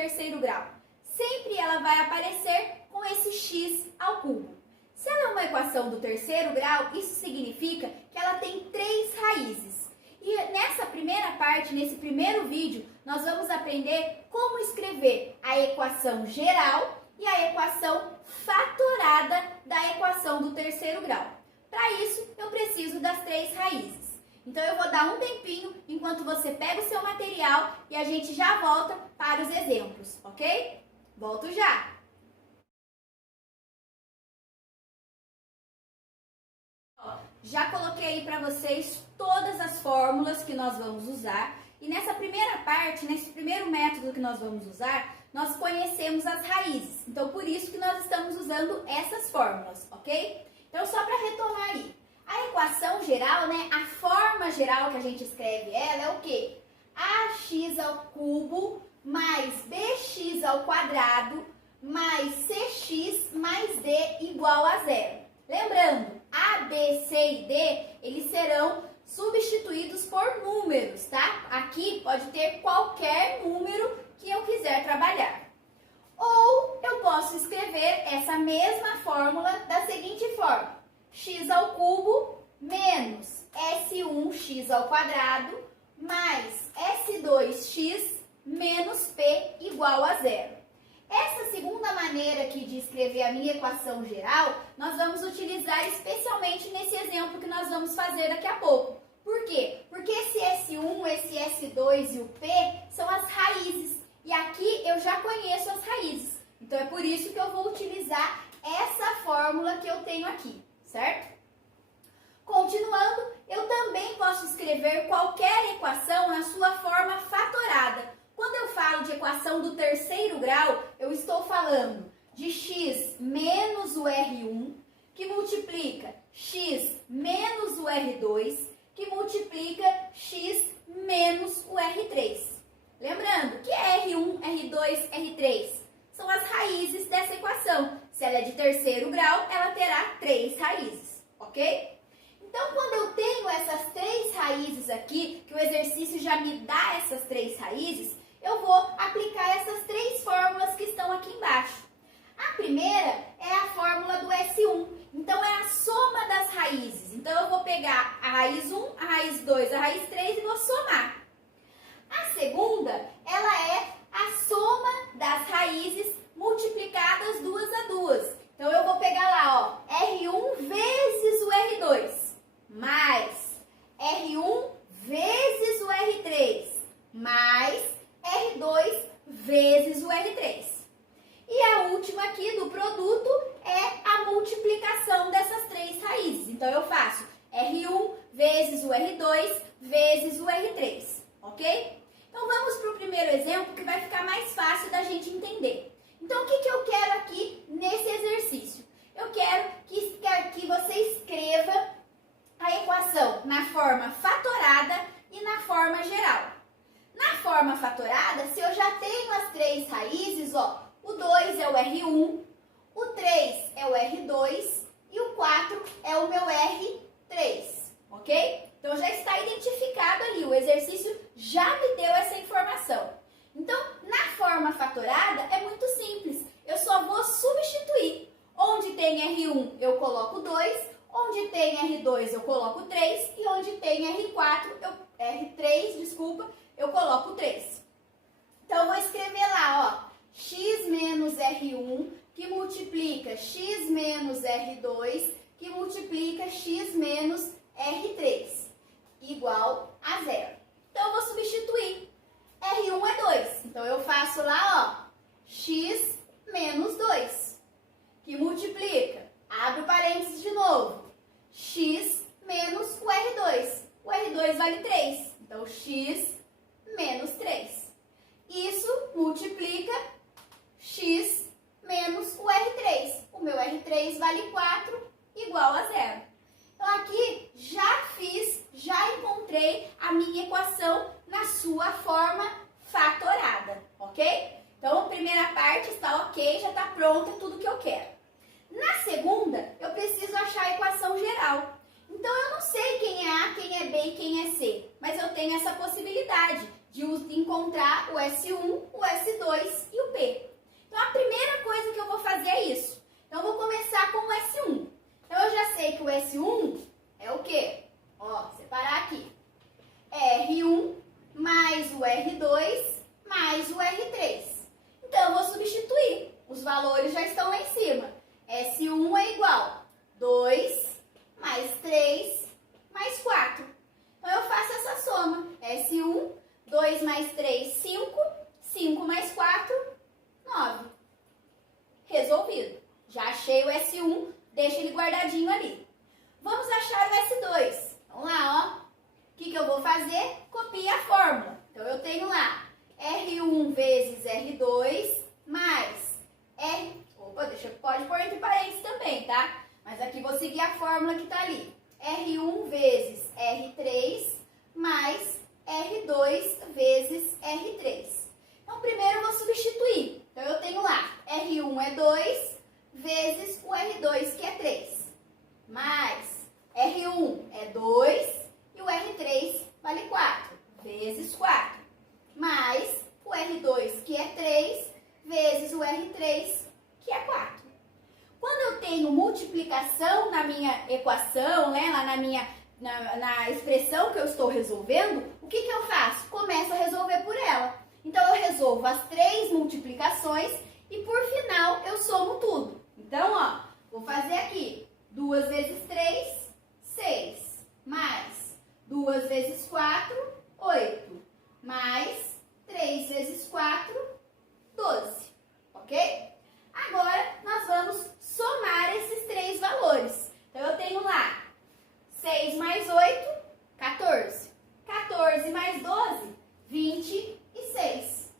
terceiro grau? Sempre ela vai aparecer com esse x ao cubo. Se ela é uma equação do terceiro grau, isso significa que ela tem 3 raízes. E nessa primeira parte, nesse primeiro vídeo, nós vamos aprender como escrever a equação geral e a equação fatorada da equação do terceiro grau. Para isso, eu preciso das 3 raízes. Então, eu vou dar um tempinho enquanto você pega o seu material e a gente já volta para os exemplos, ok? Volto já! Já coloquei aí para vocês todas as fórmulas que nós vamos usar. E nessa primeira parte, nesse primeiro método que nós vamos usar, nós conhecemos as raízes. Então, por isso que nós estamos usando essas fórmulas, ok? Então, só para retomar aí. A equação geral, né, a forma geral que a gente escreve ela é o quê? Ax ao cubo mais bx ao quadrado mais cx mais d igual a zero. Lembrando, A, B, C e D, eles serão substituídos por números, tá? Aqui pode ter qualquer número que eu quiser trabalhar. Ou eu posso escrever essa mesma fórmula da seguinte forma. X ao cubo menos S1x ao quadrado mais S2x menos P igual a zero. Essa segunda maneira aqui de escrever a minha equação geral, nós vamos utilizar especialmente nesse exemplo que nós vamos fazer daqui a pouco. Por quê? Porque esse S1, esse S2 e o P são as raízes. E aqui eu já conheço as raízes. Então é por isso que eu vou utilizar essa fórmula que eu tenho aqui, certo? Continuando, eu também posso escrever qualquer equação na sua forma fatorada. Quando eu falo de equação do terceiro grau, eu estou falando de x menos o R1, que multiplica x menos o R2, que multiplica x menos o R3. Lembrando que R1, R2, R3 são as raízes dessa equação. Se ela é de terceiro grau, ela terá 3 raízes, ok? Então, quando eu tenho essas 3 raízes aqui, que o exercício já me dá essas 3 raízes, eu vou aplicar essas 3 fórmulas que estão aqui embaixo. A primeira é a fórmula do S1, então é a soma das raízes. Então, eu vou pegar a raiz 1, a raiz 2, a raiz 3 e vou somar. A segunda, ela é a soma das raízes multiplicadas duas a duas. Então, eu vou pegar lá, ó, R1 vezes o R2, mais R1 vezes o R3, mais R2 vezes o R3. E a última aqui do produto é a multiplicação dessas 3 raízes. Então, eu faço R1 vezes o R2 vezes o R3, ok? Então, vamos para o primeiro exemplo que vai ficar mais fácil da gente entender. Então, o que eu quero aqui nesse exercício? Eu quero que você escreva a equação na forma fatorada e na forma geral. Na forma fatorada, se eu já tenho as 3 raízes, ó, o 2 é o R1, o 3 é o R2 e o 4 é o meu R3, ok? Então, já está identificado ali, o exercício já me deu essa informação. Então, na forma fatorada, é muito simples, eu só vou substituir. Onde tem R1, eu coloco 2, onde tem R2, eu coloco 3 e onde tem R3, eu coloco 3. Então, eu vou escrever lá, ó, x menos R1, que multiplica x menos R2, que multiplica x menos R3, igual a zero. Então, eu vou substituir. R1 é 2, então eu faço lá, ó, x menos 2, que multiplica, abre o parênteses de novo, x menos o R2. O R2 vale 3, então x menos 3. Isso multiplica x menos o R3. O meu R3 vale 4, igual a zero. Então, aqui já encontrei a minha equação na sua forma fatorada, ok? Então, a primeira parte está ok, já está pronta, tudo que eu quero. Na segunda, eu preciso achar a equação geral. Então, eu não sei quem é A, quem é B e quem é C, mas eu tenho essa possibilidade de encontrar o S1, o S2 e o P. Então, a primeira coisa que eu vou fazer é isso. Então, eu vou começar com o S1. Então, eu já sei que o S1 é o quê? Ó, separar aqui. R1 mais o R2 mais o R3. Então, eu vou substituir. Os valores já estão lá em cima. S1 é igual a 2 mais 3 mais 4. Então, eu faço essa soma. S1, 2 mais 3, 5. 5 mais 4, 9. Resolvido. Já achei o S1, deixa ele guardadinho ali. Vamos achar o S2. Vamos lá, ó. O que eu vou fazer? Copia a fórmula. Então, eu tenho lá R1 vezes R2 mais R... Opa, pode pôr entre parênteses também, tá? Mas aqui vou seguir a fórmula que tá ali. R1 vezes R3 mais R2 vezes R3. Então, primeiro eu vou substituir. Então, eu tenho lá R1 é 2 vezes o R2, que é 3. Mais R1 é 2 e o R3 vale 4, vezes 4. Mais o R2, que é 3, vezes o R3, que é 4. Quando eu tenho multiplicação na minha equação, né, lá na expressão que eu estou resolvendo, o que eu faço? Começo a resolver por ela. Então, eu resolvo as 3 multiplicações e, por final, eu somo tudo. Então, ó, vou fazer aqui 2 vezes 3, 6, mais 2 vezes 4, 8, mais 3 vezes 4, 12, ok? Agora, nós vamos somar esses 3 valores. Então, eu tenho lá 6 mais 8, 14. 14 mais 12, 26.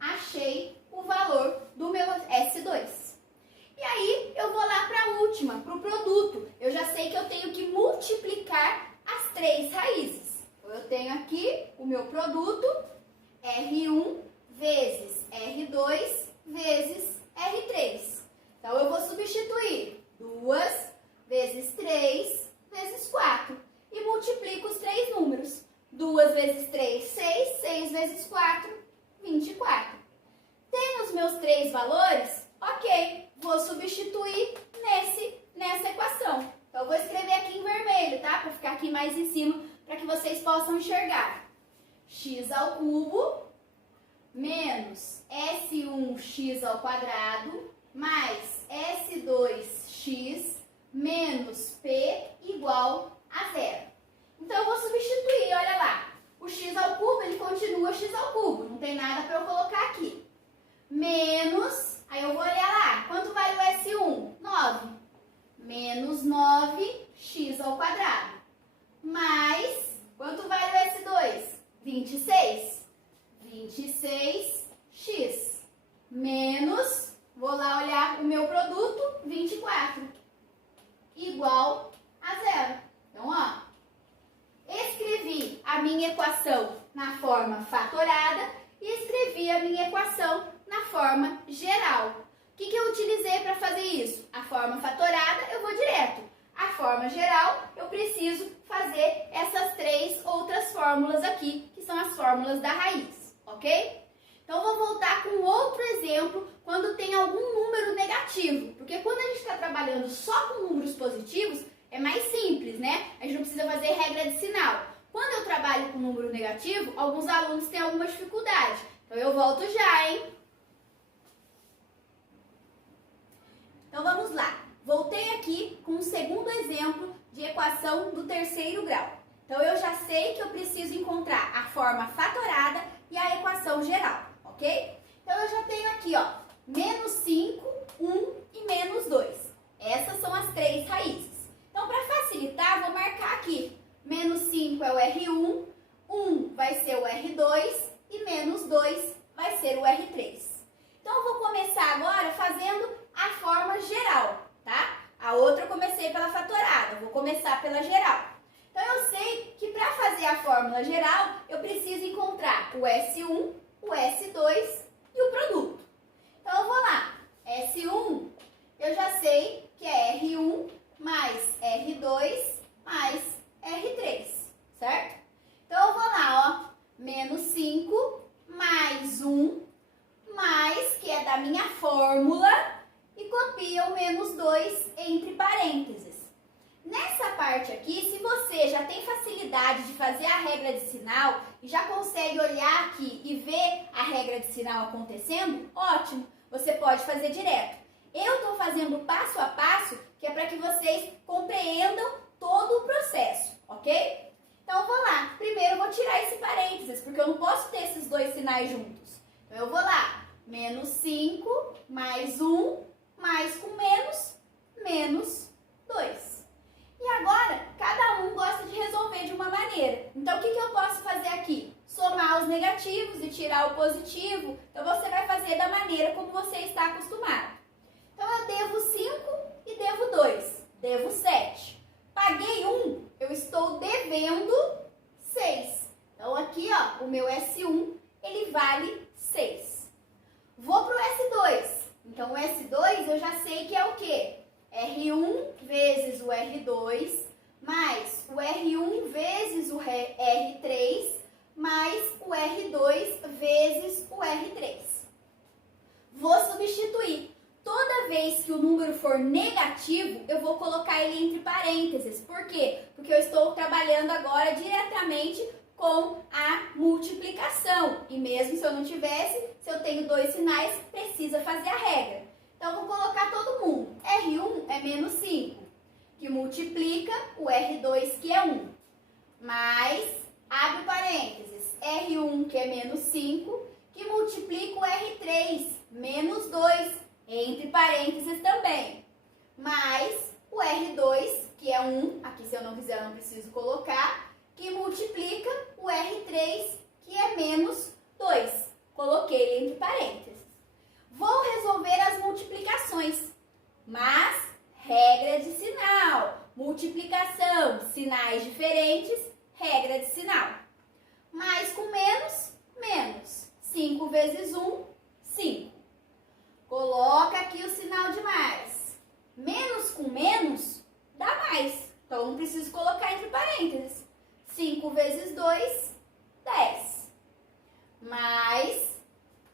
Achei o valor do meu S2. E aí, eu vou lá para a última, para o produto. Eu já sei que eu tenho que multiplicar as 3 raízes. Então, eu tenho aqui o meu produto, R1 vezes R2 vezes R3. Então, eu vou substituir 2 vezes 3 vezes 4 e multiplico os 3 números. 2 vezes 3, 6. 6 vezes 4, 24. Tenho os meus 3 valores? Ok, vou substituir nessa equação. Então, eu vou escrever aqui em vermelho, tá? Para ficar aqui mais em cima, para que vocês possam enxergar. X ao cubo menos S1x ao quadrado mais S2x menos P igual a 0. Então, eu vou substituir, olha lá. O x ao cubo, ele continua x ao cubo. Não tem nada para eu colocar aqui. Menos, aí eu vou olhar lá. Quanto vale o S1? 9. Menos 9x ao quadrado. Mais, quanto vale o S2? 26. 26x. Menos, vou lá olhar o meu produto, 24. Igual a 0. Então, ó. Escrevi a minha equação na forma fatorada e escrevi a minha equação na forma geral. O que eu utilizei para fazer isso? A forma fatorada, eu vou direto. A forma geral, eu preciso fazer essas 3 outras fórmulas aqui, que são as fórmulas da raiz, ok? Então, eu vou voltar com outro exemplo quando tem algum número negativo. Porque quando a gente está trabalhando só com números positivos, é mais simples, né? A gente não precisa fazer regra de sinal. Quando eu trabalho com número negativo, alguns alunos têm alguma dificuldade. Então, eu volto já, hein? Então, vamos lá. Voltei aqui com um segundo exemplo de equação do 3º grau. Então, eu já sei que eu preciso encontrar a forma fatorada e a equação geral, ok? Então, eu já tenho aqui, ó, menos 5, 1 e menos 2. Essas são as 3 raízes. Então, para facilitar, vou marcar aqui. Menos 5 é o R1, 1 vai ser o R2 e menos 2 vai ser o R3. Então, eu vou começar agora fazendo a forma geral, tá? A outra eu comecei pela fatorada, eu vou começar pela geral. Então, eu sei que para fazer a fórmula geral, eu preciso encontrar o S1, o S2 e o produto. Então, eu vou lá. S1, eu já sei que é R1 mais R2 mais R3, certo? Então, eu vou lá, ó. menos 5, mais 1, mais, que é da minha fórmula, e copia o menos 2 entre parênteses. Nessa parte aqui, se você já tem facilidade de fazer a regra de sinal e já consegue olhar aqui e ver a regra de sinal acontecendo, ótimo, você pode fazer direto. Eu estou fazendo passo a passo, que é para que vocês compreendam todo o processo, ok? Então, eu vou lá. Primeiro, eu vou tirar esse parênteses, porque eu não posso ter esses dois sinais juntos. Então, eu vou lá. Menos 5, mais 1, mais com menos, menos 2. E agora, cada um gosta de resolver de uma maneira. Então, o que eu posso fazer aqui? Somar os negativos e tirar o positivo. Então, você vai fazer da maneira como você está acostumado. Então, eu devo 5 e devo 2. Devo 7. Paguei 1, eu estou devendo 6. Então, aqui, ó, o meu S1, ele vale 6. Vou para o S2. Então, o S2 eu já sei que é o quê? R1 vezes o R2, mais o R1 vezes o R3, mais o R2 vezes o R3. Vou substituir. Toda vez que o número for negativo, eu vou colocar ele entre parênteses. Por quê? Porque eu estou trabalhando agora diretamente com a multiplicação. E mesmo se eu não tivesse, se eu tenho dois sinais, precisa fazer a regra. Então, eu vou colocar todo mundo. R1 é menos 5, que multiplica o R2, que é 1. Mais, abre parênteses, R1, que é menos 5, que multiplica o R3, menos 2, entre parênteses também. Mais o R2, que é 1, aqui se eu não quiser eu não preciso colocar, que multiplica o R3, que é menos 2. Coloquei ele entre parênteses. Vou resolver as multiplicações, mas regra de sinal. Multiplicação, sinais diferentes, regra de sinal. Mais com menos, menos. 5 vezes 1, 5. Coloca aqui o sinal de mais. Menos com menos, dá mais. Então, não preciso colocar entre parênteses. 5 vezes 2, 10. Mais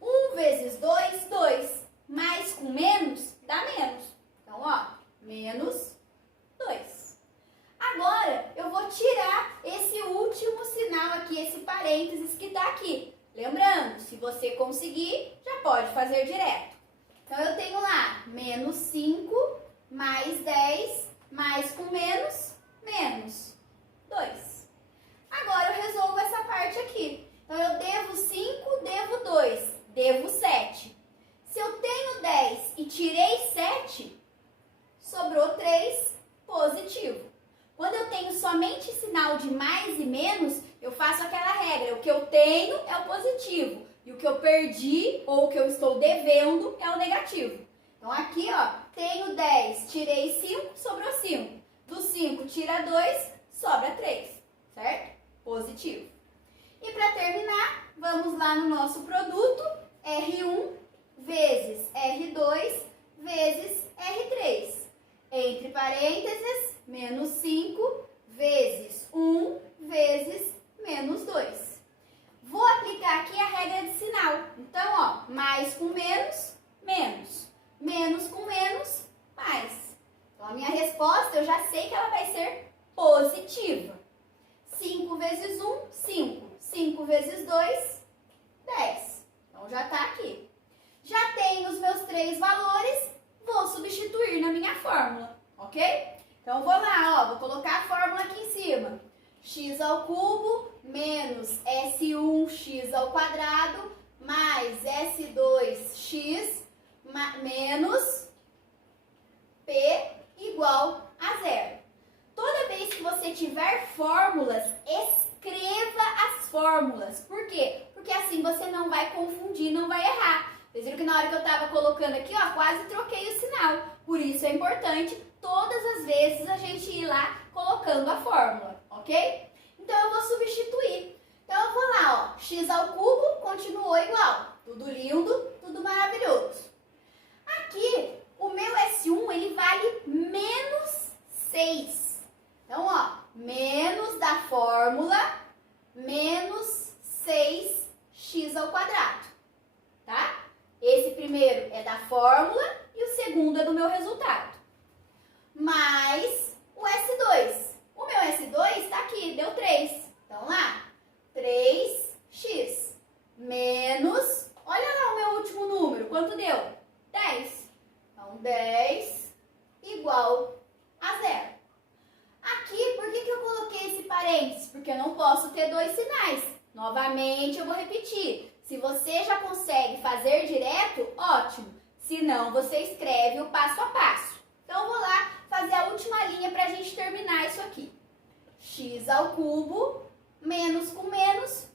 1 vezes 2, 2. Mais com menos, dá menos. Então, ó, menos 2. Agora, eu vou tirar esse último sinal aqui, esse parênteses que está aqui. Lembrando, se você conseguir, já pode fazer direto. Então, eu tenho lá, menos 5, mais 10, mais com menos, menos 2. Agora, eu resolvo essa parte aqui. Então, eu devo 5, devo 2, devo 7. Se eu tenho 10 e tirei 7, sobrou 3, positivo. Quando eu tenho somente sinal de mais e menos, eu faço aquela regra. O que eu tenho é o positivo. E o que eu perdi ou o que eu estou devendo é o negativo. Então, aqui, ó, tenho 10, tirei 5, sobrou 5. Do 5, tira 2, sobra 3, certo? Positivo. E para terminar, vamos lá no nosso produto, R1 vezes R2 vezes R3. Entre parênteses, menos 5 vezes 1 vezes menos 2. Vou aplicar aqui a regra de sinal. Então, ó, mais com menos, menos. Menos com menos, mais. Então, a minha resposta, eu já sei que ela vai ser positiva. 5 vezes 1, 5. 5 vezes 2, 10. Então, já está aqui. Já tenho os meus 3 valores, vou substituir na minha fórmula, ok? Então, vou lá, ó, vou colocar a fórmula aqui em cima. X ao cubo menos S1x ao quadrado mais S2x menos P igual a zero. Toda vez que você tiver fórmulas, escreva as fórmulas. Por quê? Porque assim você não vai confundir, não vai errar. Vocês viram que na hora que eu estava colocando aqui, ó, quase troquei o sinal. Por isso é importante todas as vezes a gente ir lá colocando a fórmula, ok? Então eu vou substituir. Então eu vou lá, ó, x ao cubo continuou igual. Tudo lindo, tudo maravilhoso. Aqui, o meu S1, ele vale menos 6. Então, ó, menos da fórmula, menos 6 ao quadrado, tá? Esse primeiro é da fórmula e o segundo é do meu resultado. Mais o S2. O meu S2 está aqui, deu 3. Então, lá, 3x menos, olha lá o meu último número, quanto deu? 10. Então, 10 igual a 0. Aqui, por que eu coloquei esse parênteses? Porque eu não posso ter dois sinais. Novamente, eu vou repetir. Se você já consegue fazer direto, ótimo. Se não, você escreve o passo a passo. Então, eu vou lá fazer a última linha para a gente terminar isso aqui. X ao cubo, menos com menos,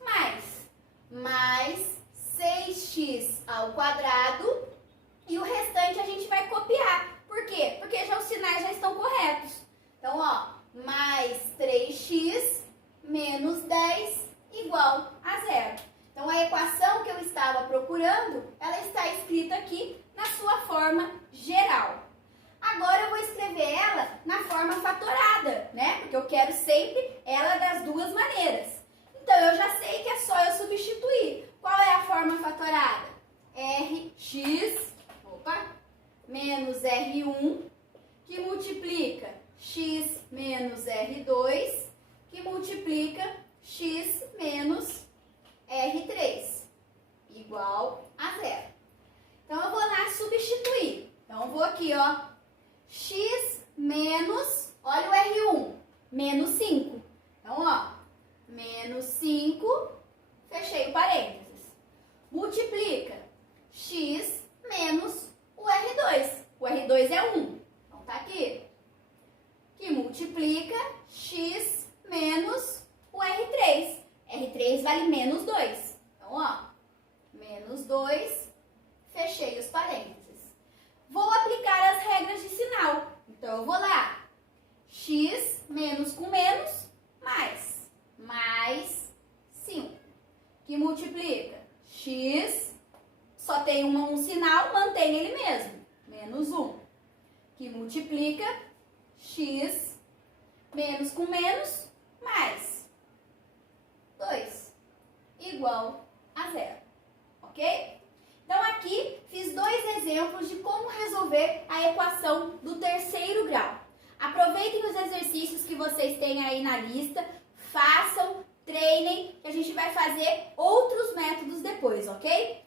mais 6x ao quadrado. E o restante a gente vai copiar. Por quê? Porque já os sinais já estão corretos. Então, ó, mais 3x menos 10 igual a 0. Então, a equação que eu estava procurando, ela está escrita aqui na sua forma geral. Agora, eu vou escrever ela na forma fatorada, né? Porque eu quero sempre ela das duas maneiras. Então, eu já sei que é só eu substituir. Qual é a forma fatorada? Rx, menos R1, que multiplica x menos R2, que multiplica x menos R3, igual a 0. Então, eu vou lá substituir. Então, eu vou aqui, ó, x menos, olha o R1, menos 5. Então, ó, menos 5, fechei o parênteses. Multiplica x menos o R2. O R2 é 1. Então, tá aqui. Que multiplica x menos o R3. R3 vale menos 2. Então, ó, menos 2, fechei os parênteses. Vou aplicar as regras de sinal. Então, eu vou lá. X menos com menos, mais 5. Que multiplica x, só tem um sinal, mantém ele mesmo. Menos 1. Que multiplica x menos com menos, mais 2, igual a 0, ok? Então, aqui fiz dois exemplos de como resolver a equação do terceiro grau. Aproveitem os exercícios que vocês têm aí na lista, façam, treinem, que a gente vai fazer outros métodos depois, ok?